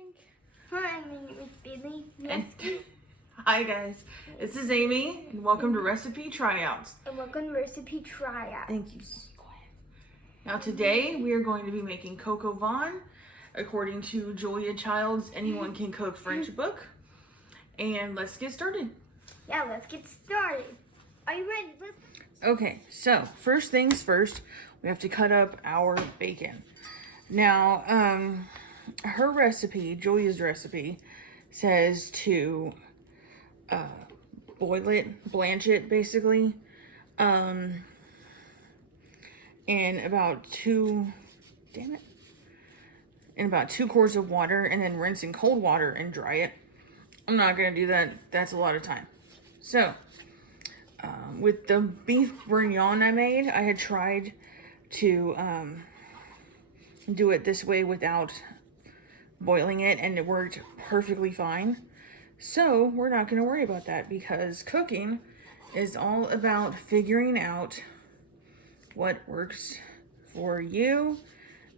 Pink. Hi, my name is Billy. And hi guys, this is Amy, and welcome to Recipe Tryouts. And welcome to Recipe Tryout. Thank you. Now today we are going to be making coq au vin, according to Julia Child's Anyone Can Cook French book. And let's get started. Yeah, let's get started. Are you ready? Okay, so first things first, we have to cut up our bacon. Now, her recipe, Julia's recipe, says to boil it, blanch it basically, in about in about 2 quarts of water, and then rinse in cold water and dry it. I'm not gonna do that. That's a lot of time. So, with the beef bourguignon I made, I had tried to do it this way without boiling it, and it worked perfectly fine. So we're not going to worry about that, because cooking is all about figuring out what works for you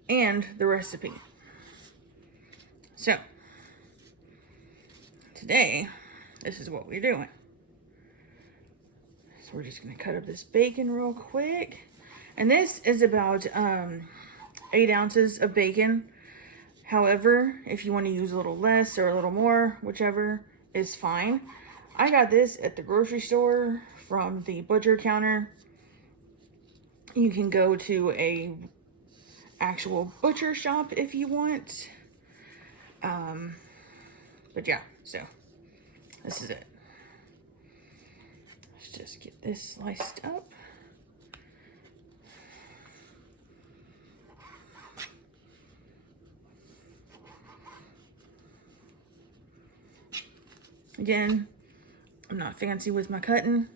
and the recipe. So today, this is what we're doing. So we're just going to cut up this bacon real quick. And this is about 8 ounces of bacon. However, if you want to use a little less or a little more, whichever is fine. I got this at the grocery store from the butcher counter. You can go to a actual butcher shop if you want. But yeah, so this is it. Let's just get this sliced up. Again, I'm not fancy with my cutting.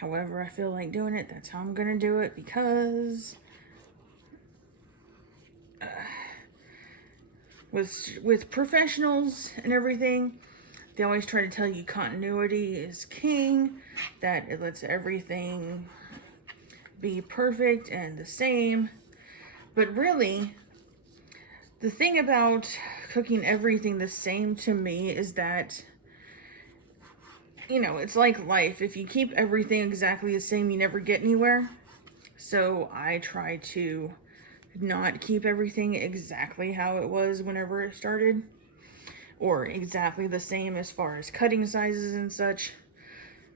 However I feel like doing it, that's how I'm gonna do it, because with professionals and everything, they always try to tell you continuity is king, that it lets everything be perfect and the same. But really, the thing about cooking everything the same to me is that, you know, it's like life. If you keep everything exactly the same, you never get anywhere. So I try to not keep everything exactly how it was whenever it started, or exactly the same as far as cutting sizes and such.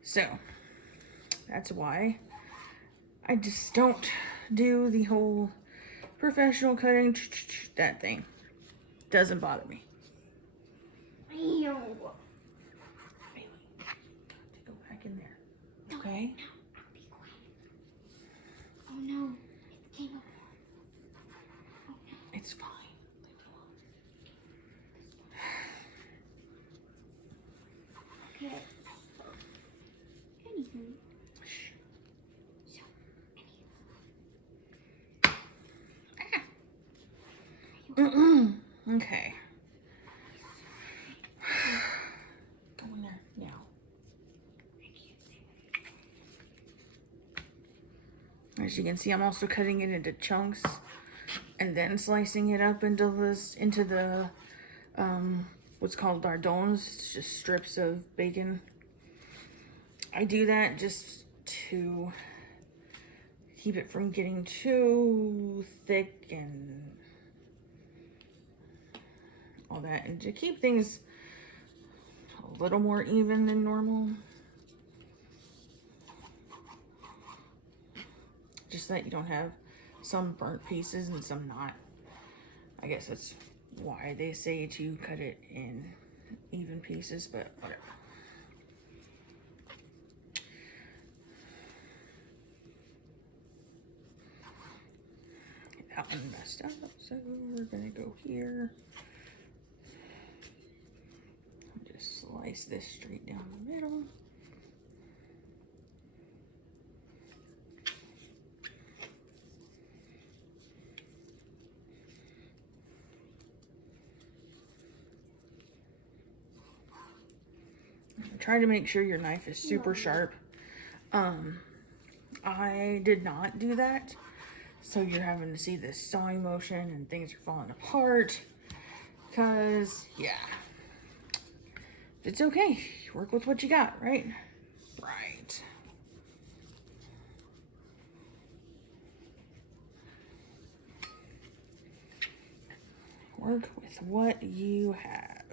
So that's why I just don't do the whole professional cutting, that thing. Doesn't bother me. Ew. Bailey, got to go back in there. Okay? No, be quiet. Oh no, it came up. Oh no. It's fine. Okay. Anywho. Shh. So, Okay. Go in there now. As you can see, I'm also cutting it into chunks and then slicing it up into the what's called lardons. It's just strips of bacon. I do that just to keep it from getting too thick and all that, and to keep things a little more even than normal. Just that you don't have some burnt pieces and some not. I guess that's why they say to cut it in even pieces, but whatever. Get that one messed up, so we're gonna go here. Just slice this straight down the middle. Try to make sure your knife is super sharp. I did not do that, so you're having to see this sawing motion and things are falling apart. Because, yeah. It's okay. Work with what you got, right? Right. Work with what you have.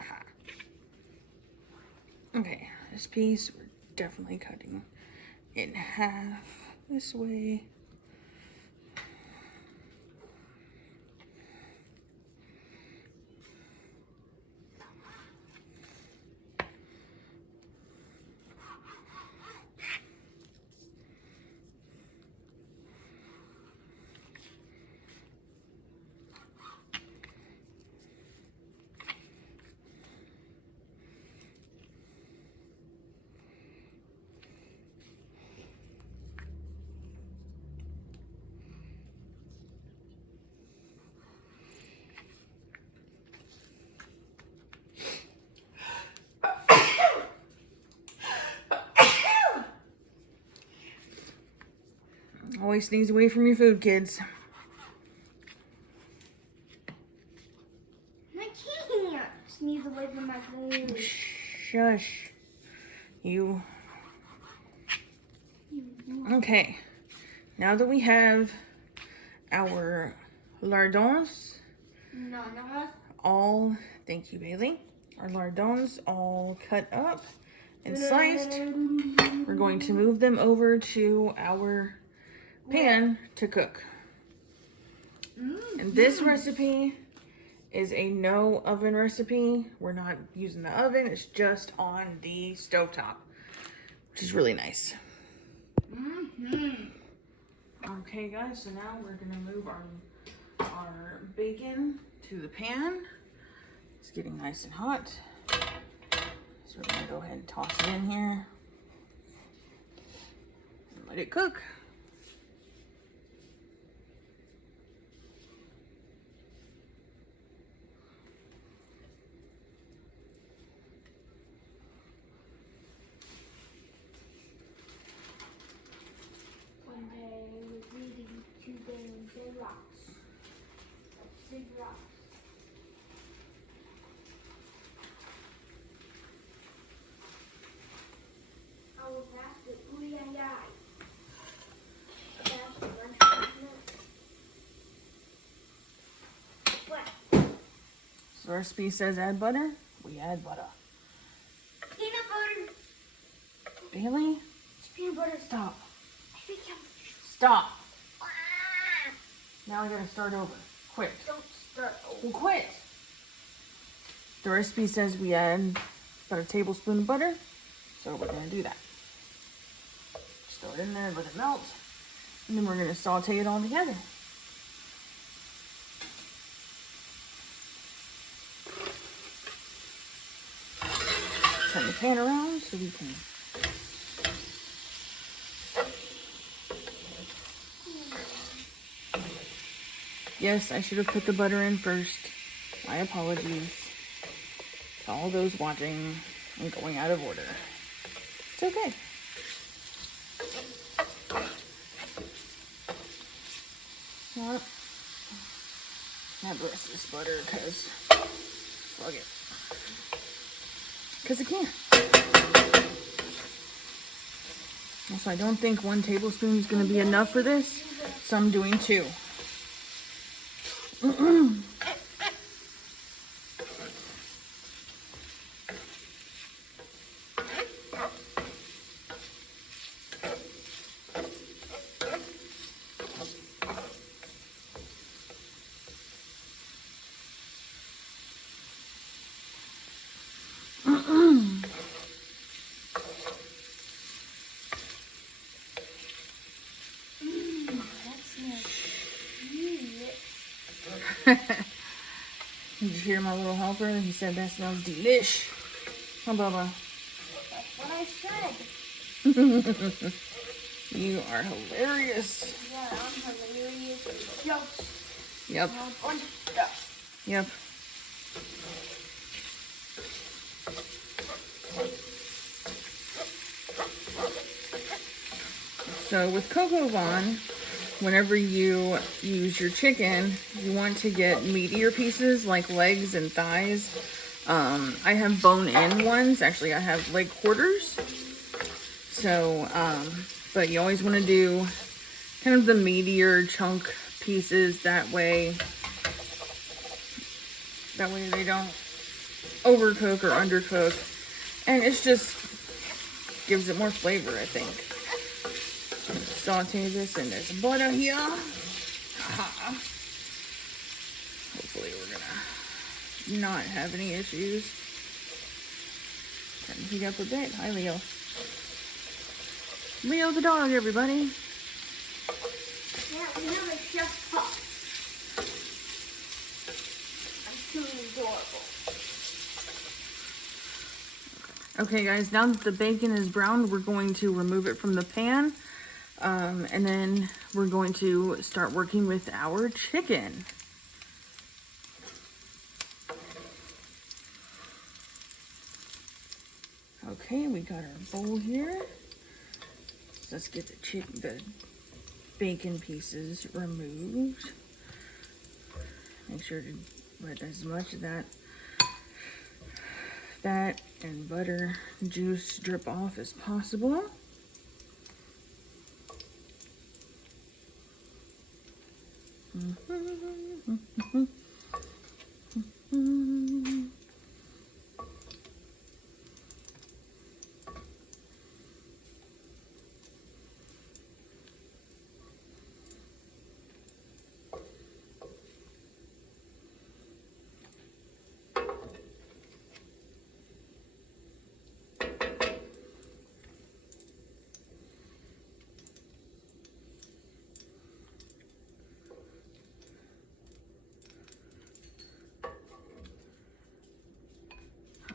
Aha. Okay, this piece we're definitely cutting in half this way. Always sneeze away from your food, kids. I can't sneeze away from my food. Shush. You. Okay. Now that we have our lardons No. all, thank you, Bailey. Our lardons all cut up and sliced. We're going to move them over to our pan to cook. And this recipe is a no oven recipe. We're not using the oven. It's just on the stovetop, which is really nice. Okay, guys, so now we're gonna move our bacon to the pan. It's getting nice and hot. So we're gonna go ahead and toss it in here and let it cook. One day I was reading 2 big rocks. Big rocks. I was asked the ooh-yah-yah. That's the lunch What? So the recipe says add butter. We add butter. Peanut butter. Bailey, It's peanut butter. stop. I think Stop. Ah, Now we gotta start over. Quit. don't stir. Well, quit. The recipe says we add about a tablespoon of butter, so we're gonna do that. Just throw it in there, let it melt, and then we're gonna saute it all together. Turn the pan around so we can. Yes, I should have put the butter in first. My apologies to all those watching and going out of order. It's okay. Well, not the rest of this butter because fuck it. Because I can. Also, I don't think 1 tablespoon is going to be enough for this, so I'm doing 2. Did you hear my little helper? He said that smells delish. Huh, Bubba? That's what I said. You are hilarious. Yeah, I'm hilarious. Jokes. Yep. Yep. So with Coco Vaughn, whenever you use your chicken, you want to get meatier pieces like legs and thighs. I have bone-in ones. Actually, I have leg quarters. So, but you always want to do kind of the meatier chunk pieces. That way they don't overcook or undercook. And it's just gives it more flavor, I think. Saute this in this butter here. Hopefully we're gonna not have any issues. Turn the heat up a bit. Hi, Leo. Leo the dog, everybody. Yeah, we have a chef pup. I'm too adorable. Okay, guys, now that the bacon is browned, we're going to remove it from the pan. And then we're going to start working with our chicken. Okay, we got our bowl here. So let's get the bacon pieces removed. Make sure to let as much of that fat and butter juice drip off as possible.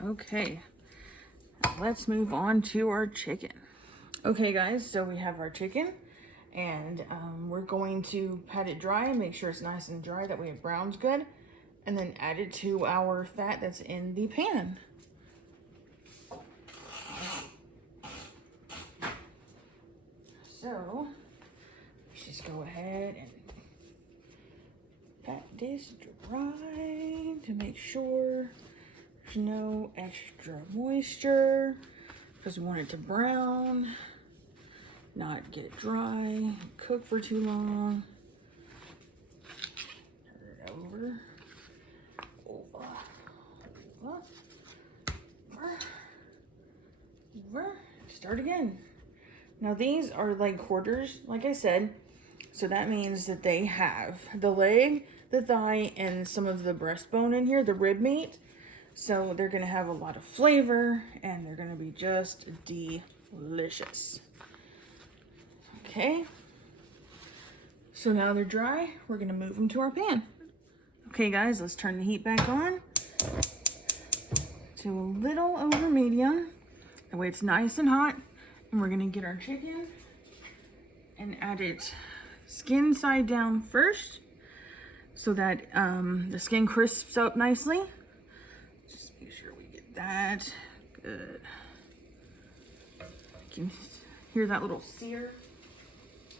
Okay, let's move on to our chicken. Okay guys, so we have our chicken and we're going to pat it dry and make sure it's nice and dry, that way it browns good, and then add it to our fat that's in the pan. So let's just go ahead and pat this dry to make sure there's no extra moisture, because we want it to brown, not get dry, cook for too long. Turn it over. Over. Start again. Now these are leg quarters, like I said, so that means that they have the leg, the thigh, and some of the breastbone in here, the rib meat. So they're gonna have a lot of flavor and they're gonna be just delicious. Okay, so now they're dry, we're gonna move them to our pan. Okay guys, let's turn the heat back on to a little over medium. That way it's nice and hot. And we're gonna get our chicken and add it skin side down first so that the skin crisps up nicely. Just make sure we get that good. You can hear that little sear.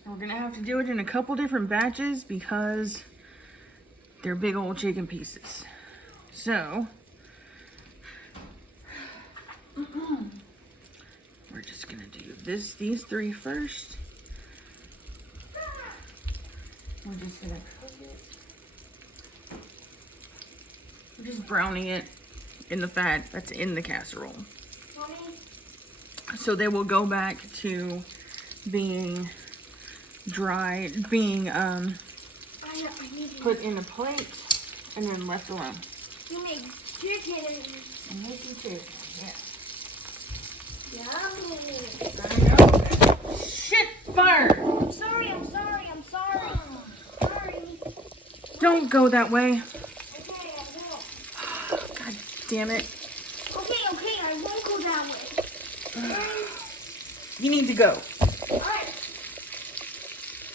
And we're gonna have to do it in a couple different batches because they're big old chicken pieces. So we're just gonna do these three first. We're just gonna cook it. We're just browning it in the fat that's in the casserole. Mommy? So they will go back to being dry, being put in a plate and then left alone. You make chicken. And making chicken, yeah. Yummy. I know. Shit, fire! I'm sorry. Sorry. Don't go that way. Okay, I won't. God damn it. Okay, I won't go that way. You need to go. Alright.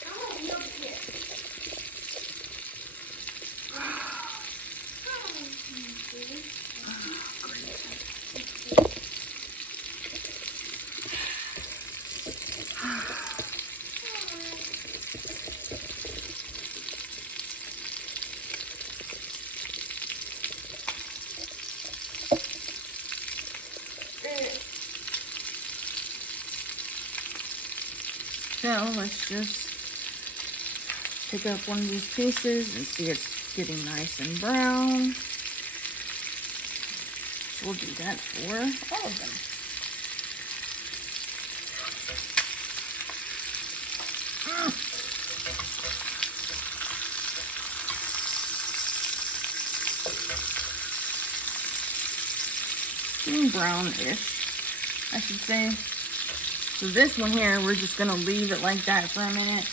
I'm gonna be up here. So let's just pick up one of these pieces and see it's getting nice and brown. So we'll do that for all of them. Getting brownish, I should say. So this one here, we're just gonna leave it like that for a minute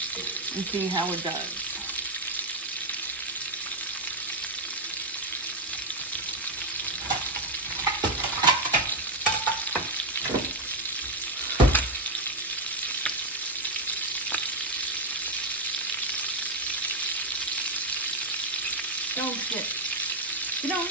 and see how it does. Oh shit. Get on.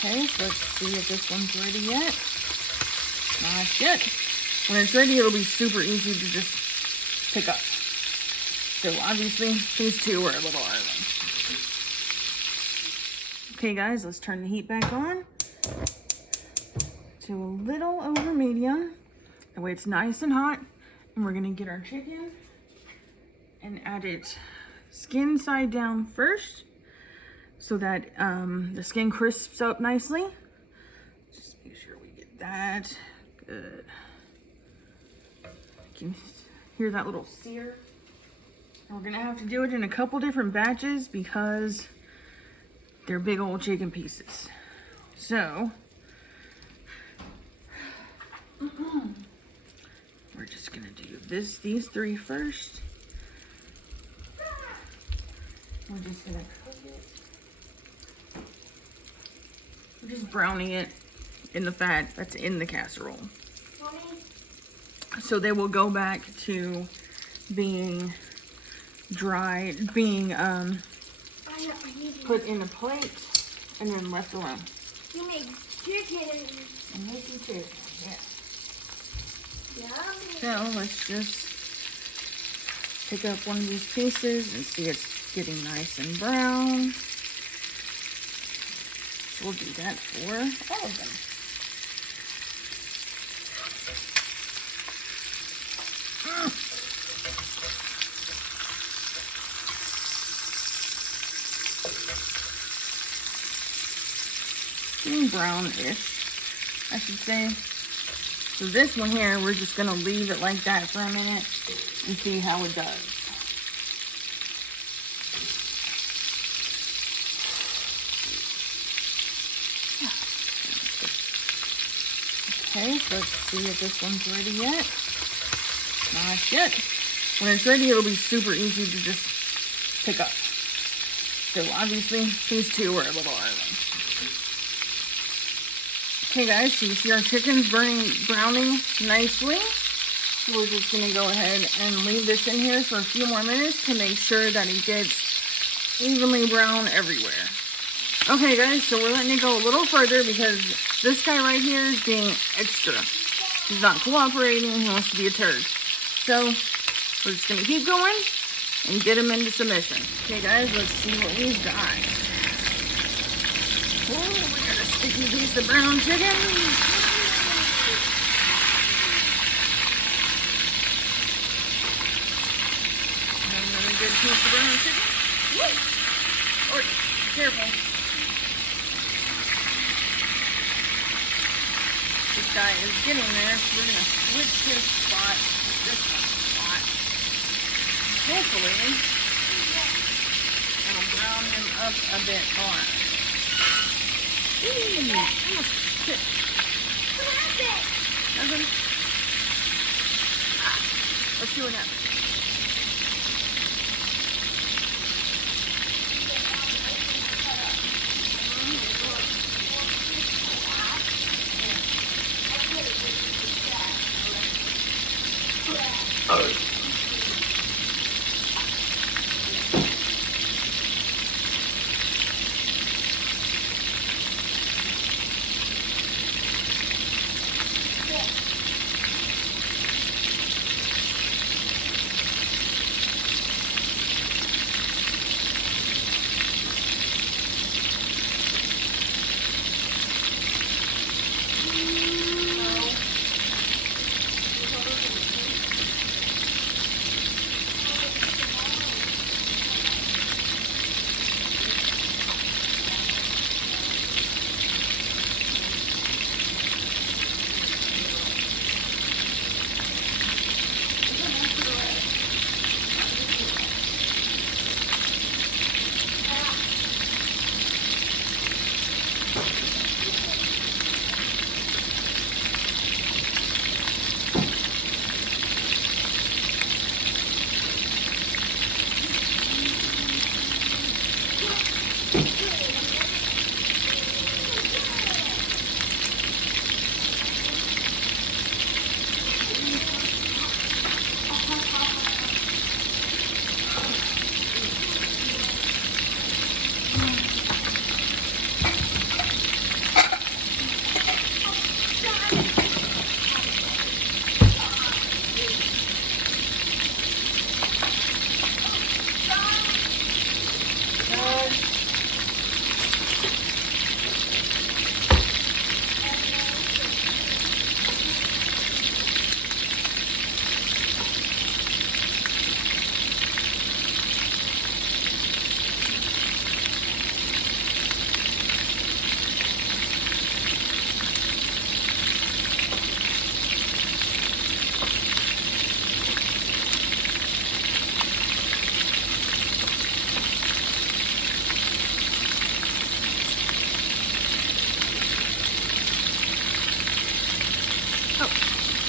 Okay, so let's see if this one's ready yet. Not yet. When it's ready, it'll be super easy to just pick up. So obviously, these two are a little early. Okay guys, let's turn the heat back on to a little over medium. That way it's nice and hot. And we're gonna get our chicken and add it skin side down first, so that the skin crisps up nicely. Just make sure we get that good. You can hear that little sear. And we're gonna have to do it in a couple different batches because they're big old chicken pieces. So we're just gonna do these three first. We're just gonna cook it. We're just browning it in the fat that's in the casserole. Mommy? So they will go back to being dried, being put in a plate and then left alone. You make chicken. And making chicken, yeah. Yummy. So let's just pick up one of these pieces and see it's getting nice and brown. So we'll do that for all of them. Getting brownish, I should say. So this one here, we're just gonna leave it like that for a minute and see how it does. Okay, so let's see if this one's ready yet. Not yet. When it's ready, it'll be super easy to just pick up. So obviously, these two are a little early. Okay guys, so you see our chicken's browning nicely. We're just gonna go ahead and leave this in here for a few more minutes to make sure that it gets evenly brown everywhere. Okay guys, so we're letting it go a little further because this guy right here is being extra. He's not cooperating, he wants to be a turd. So, we're just gonna keep going and get him into submission. Okay guys, let's see what we've got. Oh, we got a sticky piece of brown chicken. Another good piece of brown chicken. Woo! Oh, careful. This guy is getting there, so we're gonna switch his spot to this spot. Hopefully, it'll brown him up a bit more. Ooh, oh, shit. What happened? Nothing. Let's see what happens.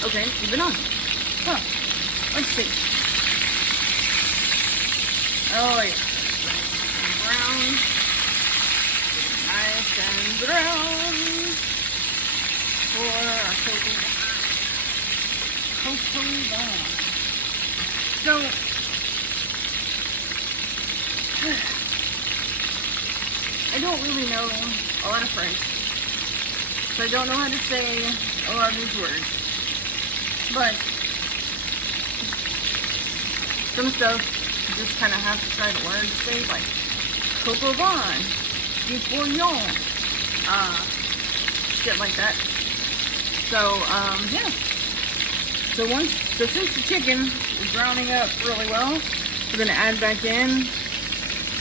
Okay, you've been on. Huh. Let's see. Oh yeah. Brown. Nice and brown. For our cocoa bond. So I don't really know a lot of French. So I don't know how to say a lot of these words. But some stuff you just kind of have to try to learn to say, like cocoa bond, du bouillon, shit like that. So, yeah. So since the chicken is browning up really well, we're gonna add back in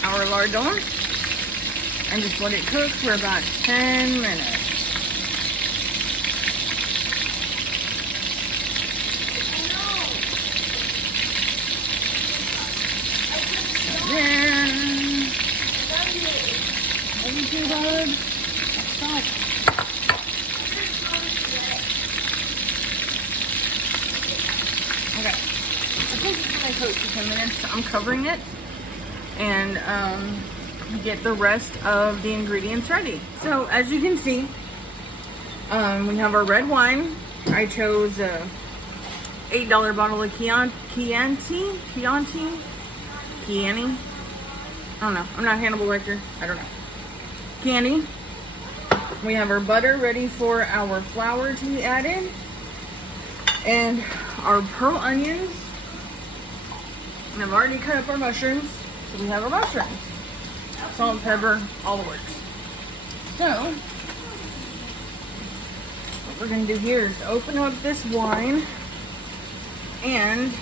our lardon and just let it cook for about 10 minutes. Then, love you too, bud. Stop. Okay. I think it's gonna cook for 10 minutes. I'm covering it and get the rest of the ingredients ready. So as you can see, we have our red wine. I chose a $8 bottle of Chianti. I don't know. I'm not Hannibal Lecter. I don't know. Chianti. We have our butter ready for our flour to be added. And our pearl onions. And I've already cut up our mushrooms. So we have our mushrooms. Salt and pepper, all the works. So, what we're going to do here is open up this wine and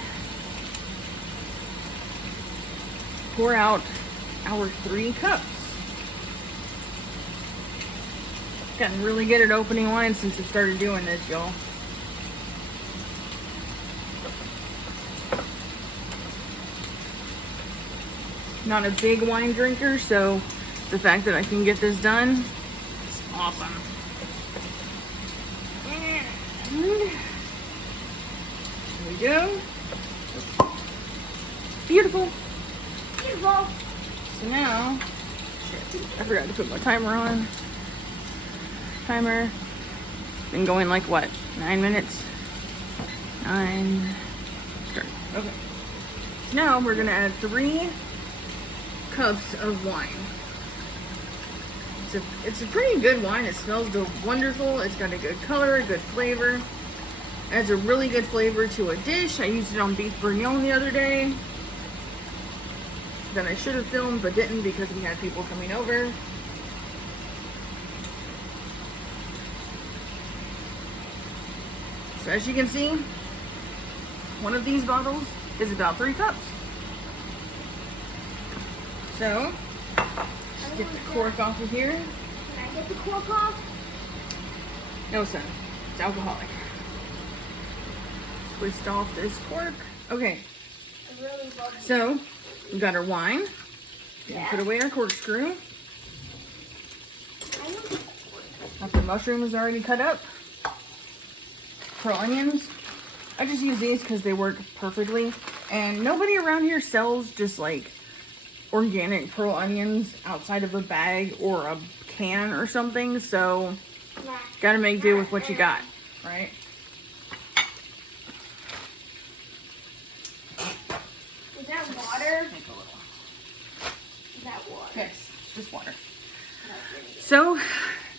pour out our 3 cups. Gotten really good at opening wine since I started doing this, y'all. Not a big wine drinker, so the fact that I can get this done is awesome. And there we go. Beautiful. Beautiful. So now, shit, I forgot to put my timer on. Timer. Been going like what? 9 minutes? 9. Start. Okay. So now we're gonna add 3 cups of wine. It's a pretty good wine. It smells wonderful. It's got a good color, a good flavor. Adds a really good flavor to a dish. I used it on beef bourguignon the other day that I should have filmed but didn't because we had people coming over. So as you can see, one of these bottles is about 3 cups. So, just get the cork off of here. Can I get the cork off? No, son. It's alcoholic. Twist off this cork. Okay. I really love it. So, we got our wine. Yeah. Put away our corkscrew. I want the cork. Got the mushrooms already cut up. Pearl onions. I just use these because they work perfectly. And nobody around here sells just like organic pearl onions outside of a bag or a can or something, so gotta make do with what you got, right? Is that water? Is that water? Yes, just water. So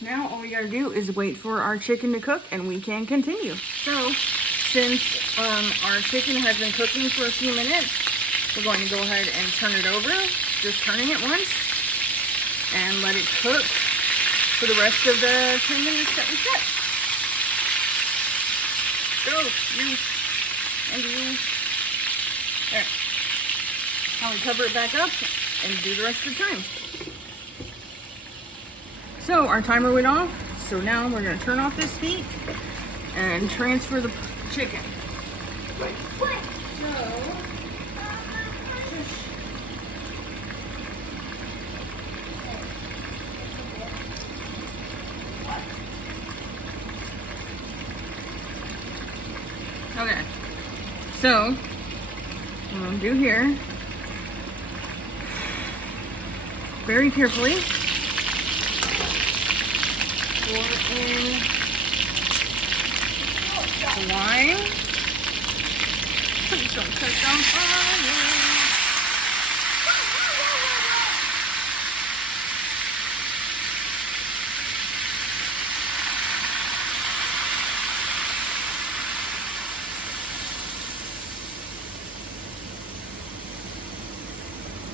now all we gotta do is wait for our chicken to cook and we can continue. So since our chicken has been cooking for a few minutes, we're going to go ahead and turn it over, just turning it once, and let it cook for the rest of the 10 minutes that we set. Go, you, and you. There. Now we cover it back up and do the rest of the time. So our timer went off, so now we're going to turn off this heat and transfer the chicken. Quick. Okay, so what I'm gonna do here, very carefully, pour in the wine. Please don't touch on fire.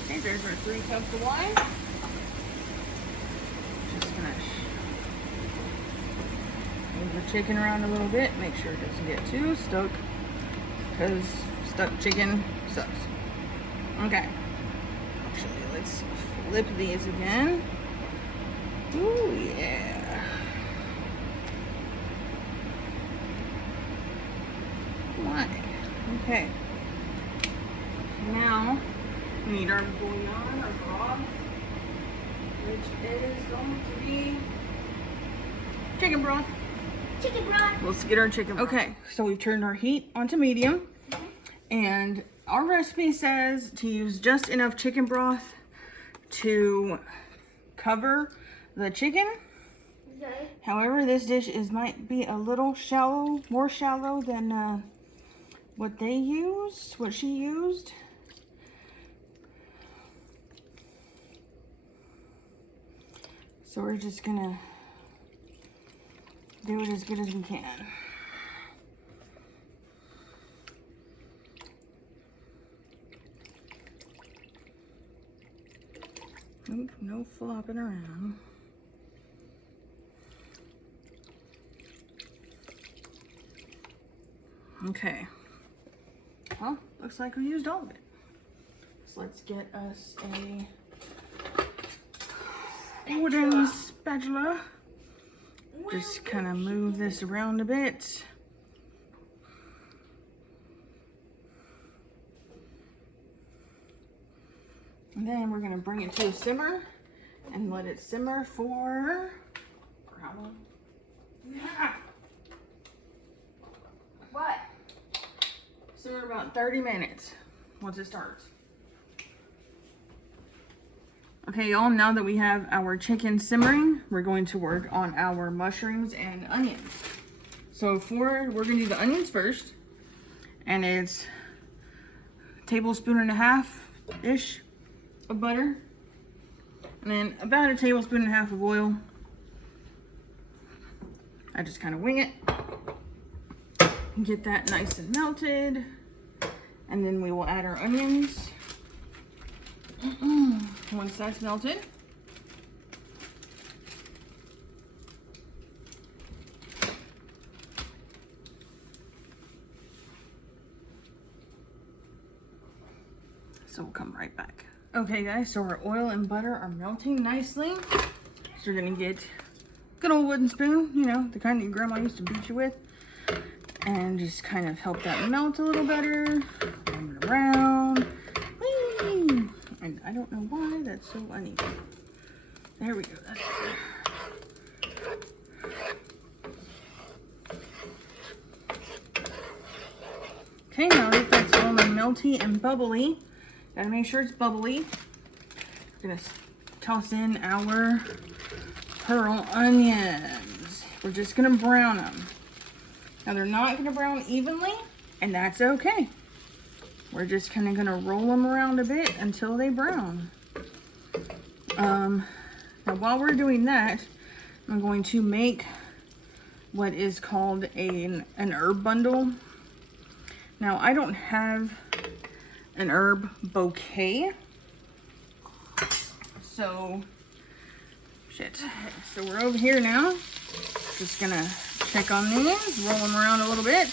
Okay, there's our 3 cups of wine. Just gonna move the chicken around a little bit, make sure it doesn't get too stuck, because stuck chicken sucks. Okay. Actually, let's flip these again. Ooh, yeah. Come on. Okay. Now, we need our bouillon, our broth, which is going to be chicken broth. Chicken broth. Let's get our chicken broth. Okay, so we've turned our heat onto medium, and our recipe says to use just enough chicken broth to cover the chicken. Okay. However, this dish might be a little shallow, more shallow than what she used. So we're just gonna do it as good as we can. Nope, no flopping around. Okay. Well, looks like we used all of it. So let's get us a wooden spatula. Just kind of move this around a bit. And then we're gonna bring it to a simmer and let it simmer for how long? What? Simmer about 30 minutes once it starts. Okay, y'all, now that we have our chicken simmering, we're going to work on our mushrooms and onions. So we're gonna do the onions first, and it's a tablespoon and a half-ish of butter, and then about a tablespoon and a half of oil. I just kind of wing it. Get that nice and melted, and then we will add our onions. Once that's melted, so we'll come right back. Okay guys, so our oil and butter are melting nicely. So you're gonna get a good old wooden spoon, you know, the kind that your grandma used to beat you with, and just kind of help that melt a little better. Move it around. Whee! And I don't know why that's so uneven. There we go. That's okay, now that that's all melty and bubbly, gotta make sure it's bubbly. We're gonna toss in our pearl onions. We're just gonna brown them. Now they're not gonna brown evenly, and that's okay. We're just kind of gonna roll them around a bit until they brown. Now while we're doing that, I'm going to make what is called an herb bundle. Now I don't have an herb bouquet, so shit. So we're over here now. Just gonna check on these, roll them around a little bit.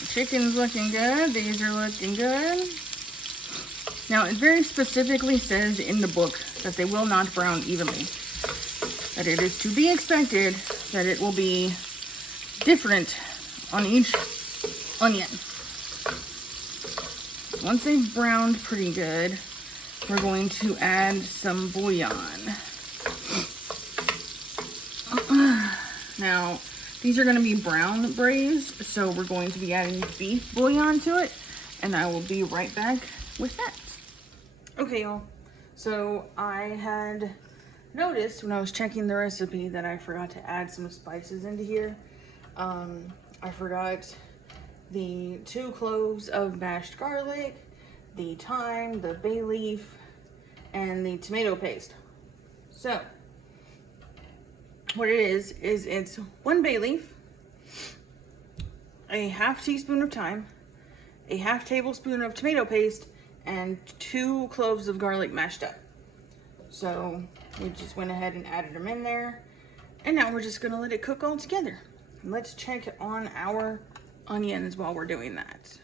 The chicken's looking good. These are looking good. Now it very specifically says in the book that they will not brown evenly. That it is to be expected that it will be different on each onion. Once they've browned pretty good, we're going to add some bouillon. Now, These are going to be brown braised, so we're going to be adding beef bouillon to it, and I will be right back with that. Okay, y'all. So I had noticed when I was checking the recipe that I forgot to add some spices into here. I forgot the 2 cloves of mashed garlic, the thyme, the bay leaf, and the tomato paste. So what it is it's 1 bay leaf, a half teaspoon of thyme, a half tablespoon of tomato paste, and 2 cloves of garlic mashed up. So we just went ahead and added them in there, and now we're just gonna let it cook all together. Let's check on our onions while we're doing that.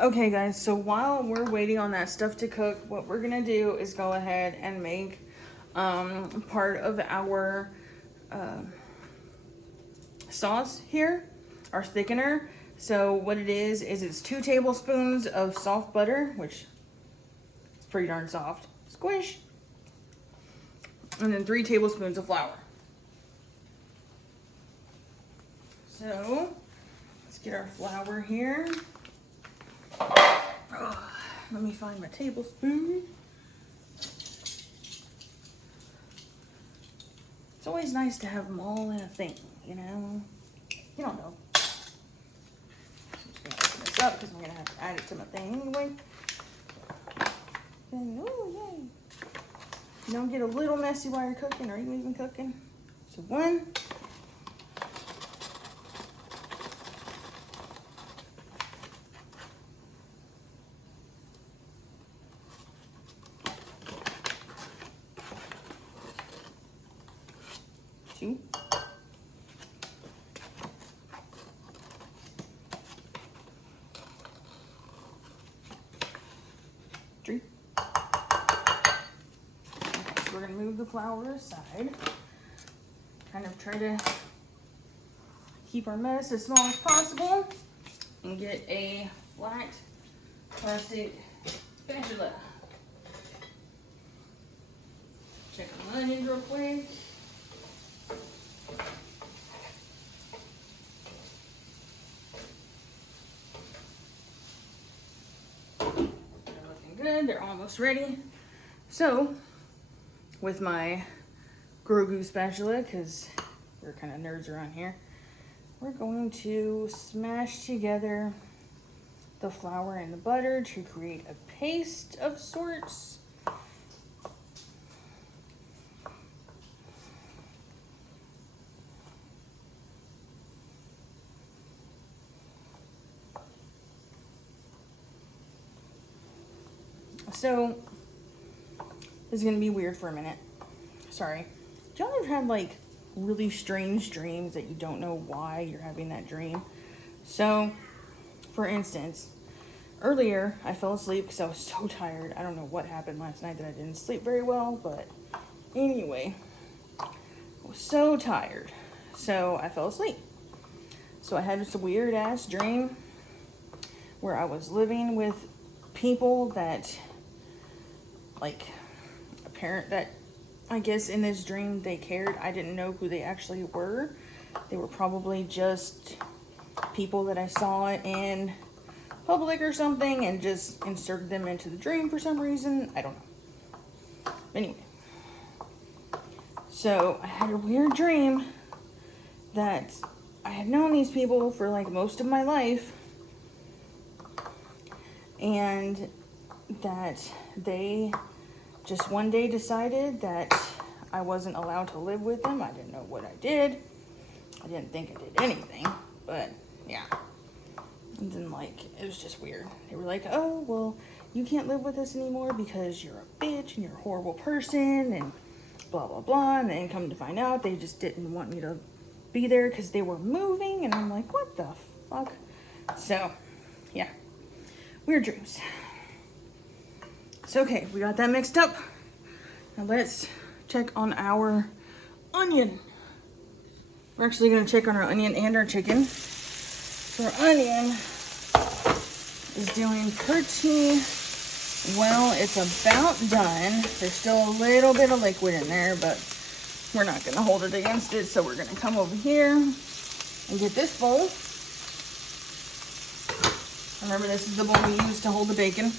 Okay guys, so while we're waiting on that stuff to cook, what we're gonna do is go ahead and make part of our sauce here, our thickener. So what it is it's 2 tablespoons of soft butter, which is pretty darn soft, squish, and then 3 tablespoons of flour. So let's get our flour here. Oh, let me find my tablespoon. It's always nice to have them all in a thing, you know? You don't know. I'm just gonna open this up because I'm gonna have to add it to my thing anyway. And, oh, yay. You don't get a little messy while you're cooking, or you even cooking. So 1. 2. 3. Okay, so we're gonna move the flour aside. Kind of try to keep our mess as small as possible and get a flat plastic spatula. Check on the onions real quick. Good, they're almost ready. So with my Grogu spatula, because we're kind of nerds around here, we're going to smash together the flour and the butter to create a paste of sorts. So this is gonna be weird for a minute. Sorry. Do y'all ever had like really strange dreams that you don't know why you're having that dream? So, for instance, earlier I fell asleep because I was so tired. I don't know what happened last night that I didn't sleep very well, but anyway, I was so tired. So I fell asleep. So I had this weird ass dream where I was living with people that, like, a parent that, I guess in this dream they cared. I didn't know who they actually were. They were probably just people that I saw in public or something and just inserted them into the dream for some reason. I don't know. Anyway. So I had a weird dream that I had known these people for like most of my life, and that they just one day decided that I wasn't allowed to live with them. I didn't know what I did. I didn't think I did anything, but yeah. And then, like, it was just weird. They were like, oh, well, you can't live with us anymore because you're a bitch and you're a horrible person and blah, blah, blah. And then come to find out, they just didn't want me to be there because they were moving. And I'm like, what the fuck? So, yeah. Weird dreams. So, okay, we got that mixed up. Now let's check on our onion. We're actually going to check on our onion and our chicken. So our onion is doing pretty well. It's about done. There's still a little bit of liquid in there, but we're not gonna hold it against it, so we're gonna come over here and get this bowl. Remember, this is the bowl we use to hold the bacon.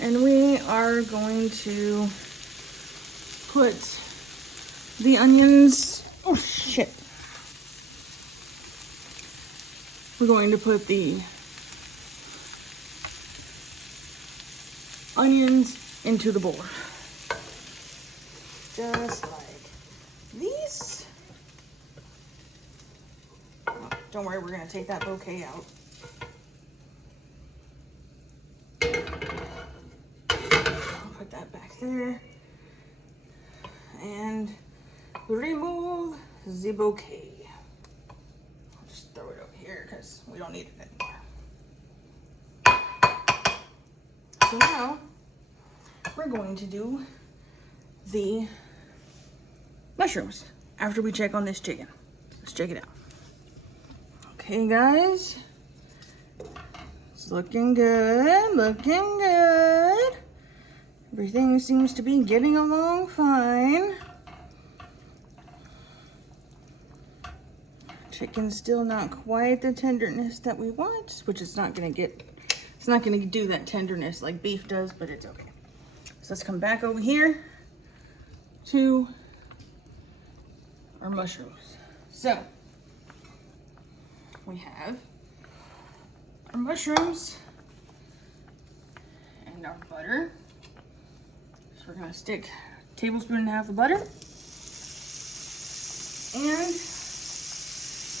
And we are going to put the onions, oh shit. We're going to put the onions into the bowl. Just like these. Oh, don't worry, we're gonna take that bouquet out. I'll put that back there. And remove the bouquet. I'll just throw it over here because we don't need it anymore. So now we're going to do the mushrooms after we check on this chicken. Let's check it out. Okay, guys. It's looking good, looking good. Everything seems to be getting along fine. Chicken's still not quite the tenderness that we want, which it's not gonna get, it's not gonna do that tenderness like beef does, but it's okay. So let's come back over here to our mushrooms. So we have our mushrooms and our butter. So we're gonna stick a tablespoon and a half of butter and a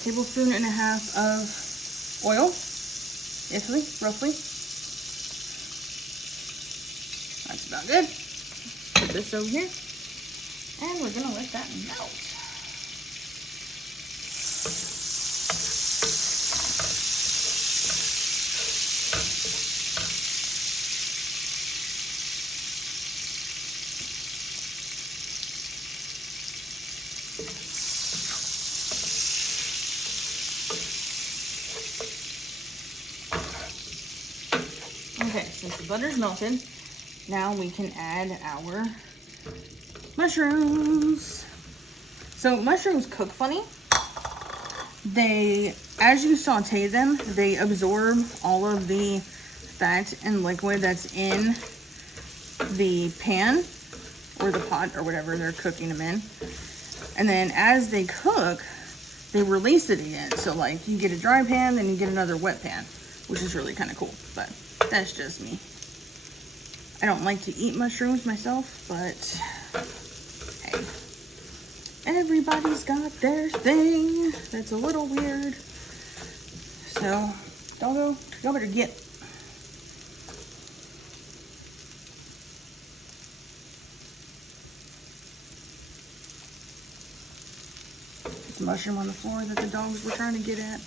tablespoon and a half of oil, roughly. That's about good. Put this over here and we're gonna let that melt. Okay, since the butter's melted, now we can add our mushrooms. So mushrooms cook funny. They, as you saute them, they absorb all of the fat and liquid that's in the pan or the pot or whatever they're cooking them in. And then as they cook, they release it again. So like you get a dry pan, then you get another wet pan, which is really kind of cool, but that's just me. I don't like to eat mushrooms myself, but hey, everybody's got their thing. That's a little weird. So, doggo, y'all better get. This mushroom on the floor that the dogs were trying to get at.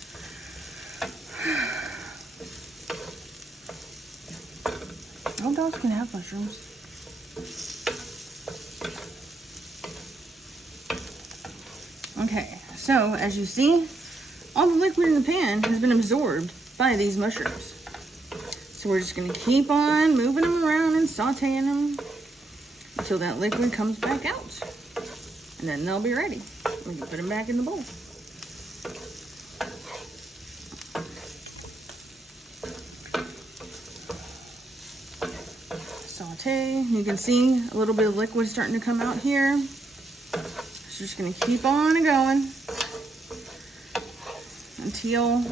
No dogs can have mushrooms. Okay, so as you see, all the liquid in the pan has been absorbed by these mushrooms. So we're just gonna keep on moving them around and sauteing them until that liquid comes back out. And then they'll be ready. We can put them back in the bowl. Saute. You can see a little bit of liquid starting to come out here. So just gonna keep on going until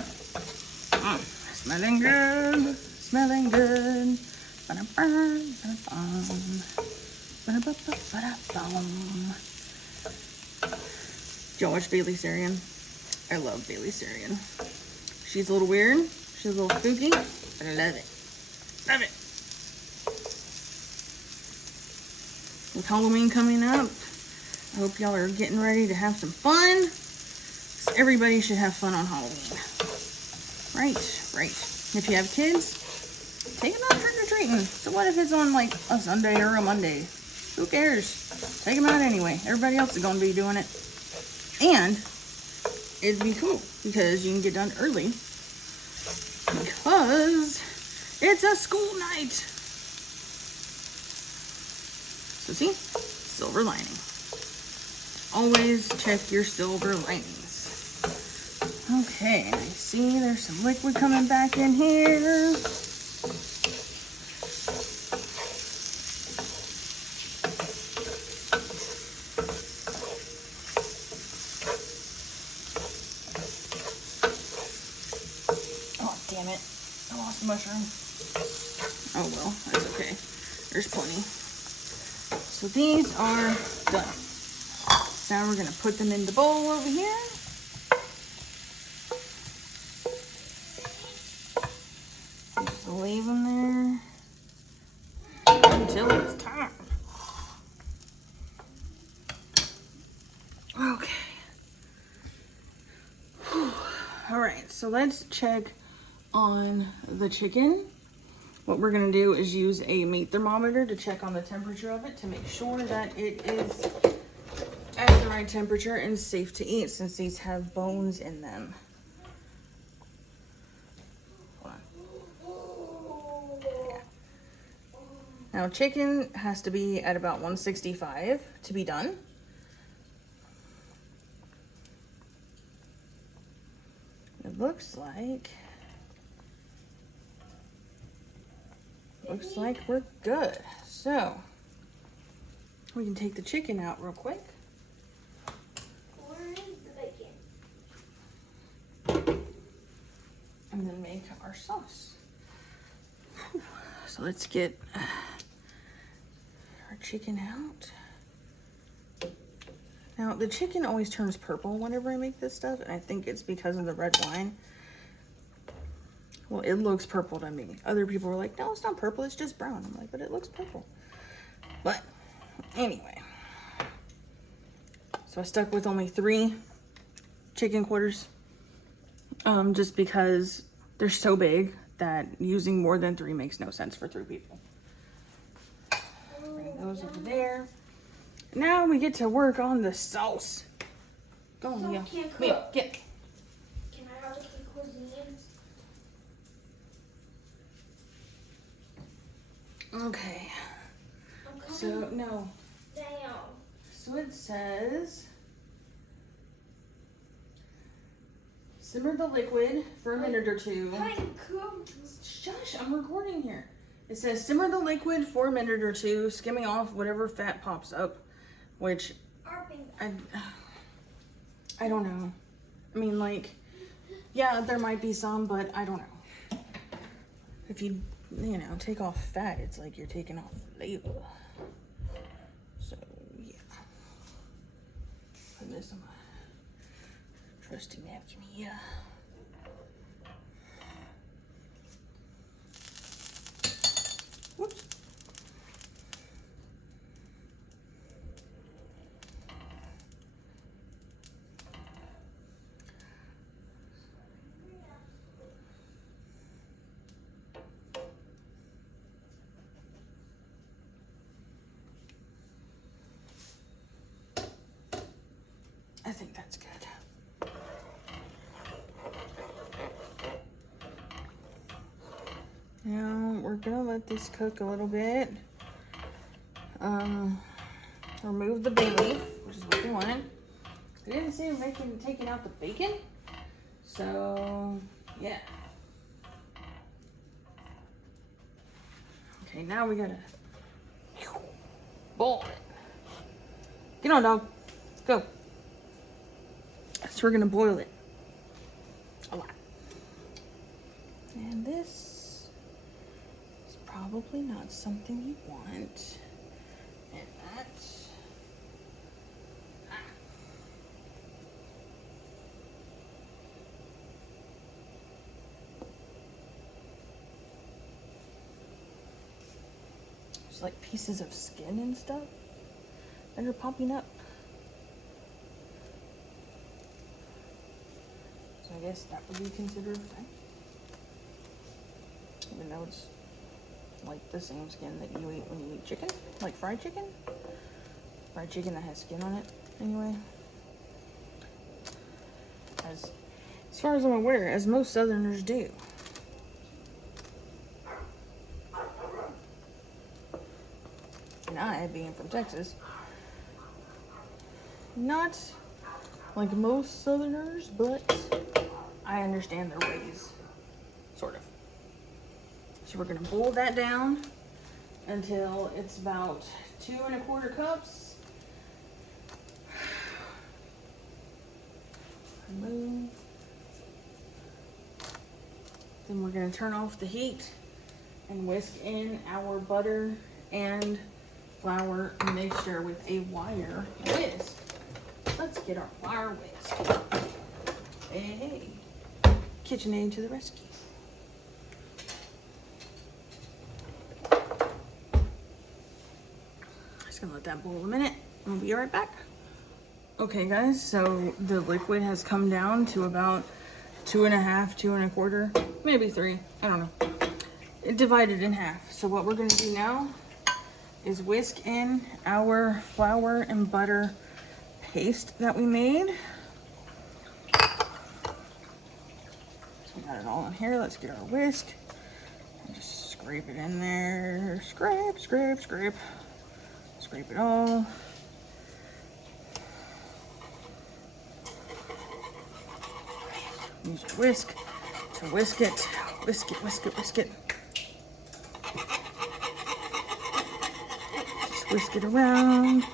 smelling good, smelling good. Do y'all watch Bailey Sarian? I love Bailey Sarian. She's a little weird. She's a little spooky, but I love it. Love it. With Halloween coming up, I hope y'all are getting ready to have some fun. Everybody should have fun on Halloween. Right, right. If you have kids, take them out trick-or-treating. So what if it's on like a Sunday or a Monday? Who cares? Take them out anyway. Everybody else is going to be doing it. And it'd be cool because you can get done early because it's a school night. So see, silver lining. Always check your silver linings. Okay, I see there's some liquid coming back in here. Oh, damn it. I lost the mushroom. Oh well, that's okay. There's plenty. So these are done. Now we're gonna put them in the bowl over here. Just leave them there until it's time. Okay. Whew. All right, so let's check on the chicken. What we're gonna do is use a meat thermometer to check on the temperature of it to make sure that it is at the right temperature and safe to eat, since these have bones in them. Hold on. Yeah. Now chicken has to be at about 165 to be done. It looks like we're good. So we can take the chicken out real quick. Where is the bacon? And then make our sauce. Whew. So let's get our chicken out. Now the chicken always turns purple whenever I make this stuff, and I think it's because of the red wine. Well, it looks purple to me. Other people are like, no, it's not purple, it's just brown. I'm like, but it looks purple. But anyway. So I stuck with only 3 chicken quarters. Just because they're so big that using more than 3 makes no sense for 3 people. Bring those over there. Now we get to work on the sauce. Go on, Mia. Mia, get. Can I have the cuisines? Okay. I'm coming So, no. down. So it says, simmer the liquid for a minute or 2. Time cooked. Shush, I'm recording here. It says simmer the liquid for a minute or 2, skimming off whatever fat pops up, which I don't know. I mean, like, yeah, there might be some, but I don't know. If you know, take off fat, it's like you're taking off flavor. So, yeah. Put this on my trusty napkin here. Whoops. I think that's good. Now we're gonna let this cook a little bit. Remove the bay leaf, which is what we wanted. I didn't see taking out the bacon, so yeah. Okay, now we gotta boil it. Get on, dog. Go. So we're gonna boil it a lot. And this is probably not something you want. And that's there's like pieces of skin and stuff that are popping up. So I guess that would be considered fat. Even though it's like the same skin that you eat when you eat chicken, like fried chicken. Fried chicken that has skin on it, anyway. As far as I'm aware, as most Southerners do. And I, being from Texas, Not like most Southerners, but I understand their ways, sort of. So we're gonna boil that down until it's about 2 1/4 cups. Remove. Then we're gonna turn off the heat and whisk in our butter and flour mixture with a wire whisk. Let's get our wire whisk. Hey, KitchenAid to the rescue. Just gonna let that boil a minute. I'll be right back. Okay guys, so the liquid has come down to about 2 1/2, 2 1/4, maybe 3, I don't know. It divided in half. So what we're gonna do now is whisk in our flour and butter paste that we made. So we got it all in here. Let's get our whisk and just scrape it in there. Scrape, scrape, scrape. Scrape it all. Use your whisk to whisk it. Whisk it, whisk it, whisk it. Just whisk it around.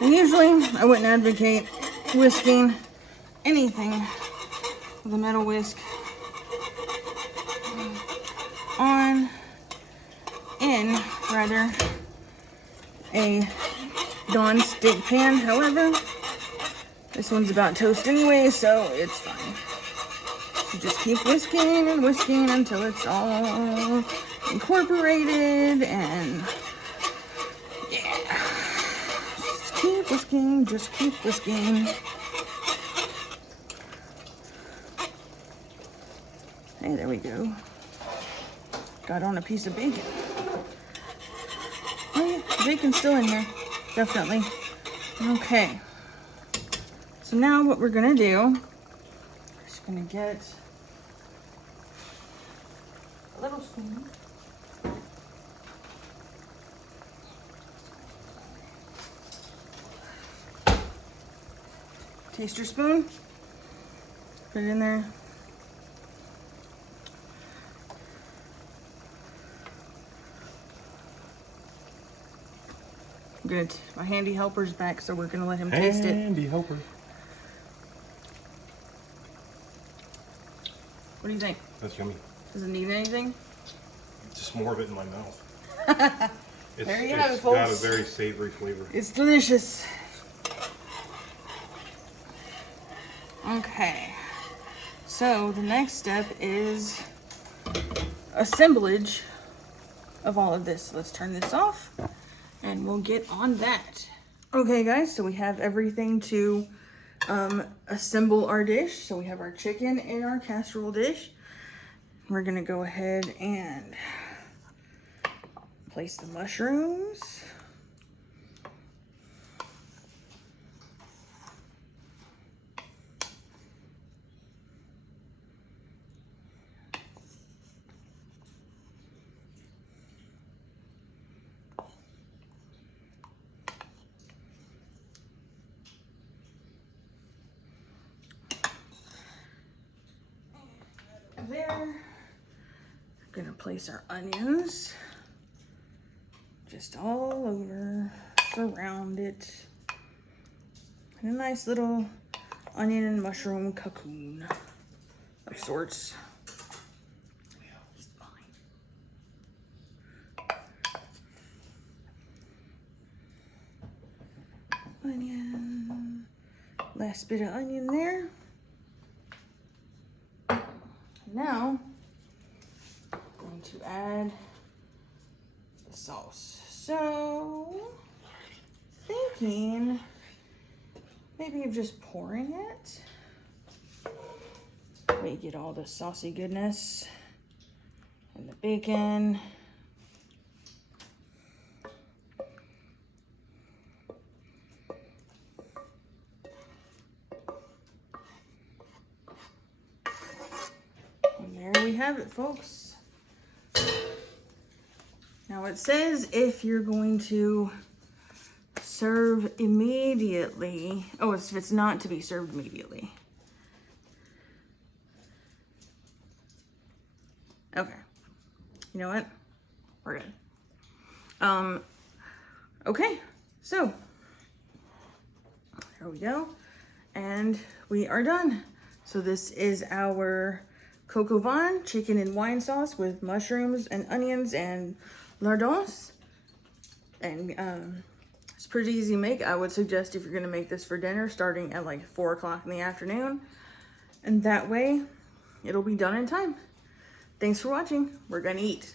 And usually I wouldn't advocate whisking anything with a metal whisk a non-stick pan. However, this one's about toast anyway, so it's fine. So just keep whisking and whisking until it's all incorporated, and yeah, just keep whisking, just keep whisking. Hey, there we go. Got on a piece of bacon. Oh yeah, bacon's still in here, definitely. Okay. So now what we're gonna do, just gonna get a little spoon. Taster spoon. Put it in there. Good. My handy helper's back, so we're gonna let him taste it. Handy helper. What do you think? That's yummy. Does it need anything? Just more of it in my mouth. There you have it, It's got a folks. very savory flavor. It's delicious. Okay. So the next step is assemblage of all of this. Let's turn this off and we'll get on that. Okay guys, so we have everything to assemble our dish. So we have our chicken in our casserole dish. We're gonna go ahead and place the mushrooms. There. We're gonna place our onions just all over, surround it. And a nice little onion and mushroom cocoon of sorts. He's fine. Onion. Last bit of onion there. Now, I'm going to add the sauce. So, thinking maybe of just pouring it. We get all the saucy goodness and the bacon. have it, folks. Now it says if you're going to serve immediately. Oh, if it's not to be served immediately. Okay. You know what? We're good. Okay. So, there we go. And we are done. So this is our coq au vin chicken and wine sauce with mushrooms and onions and lardons. And it's pretty easy to make. I would suggest if you're gonna make this for dinner, starting at like 4 o'clock in the afternoon. And that way, it'll be done in time. Thanks for watching. We're gonna eat.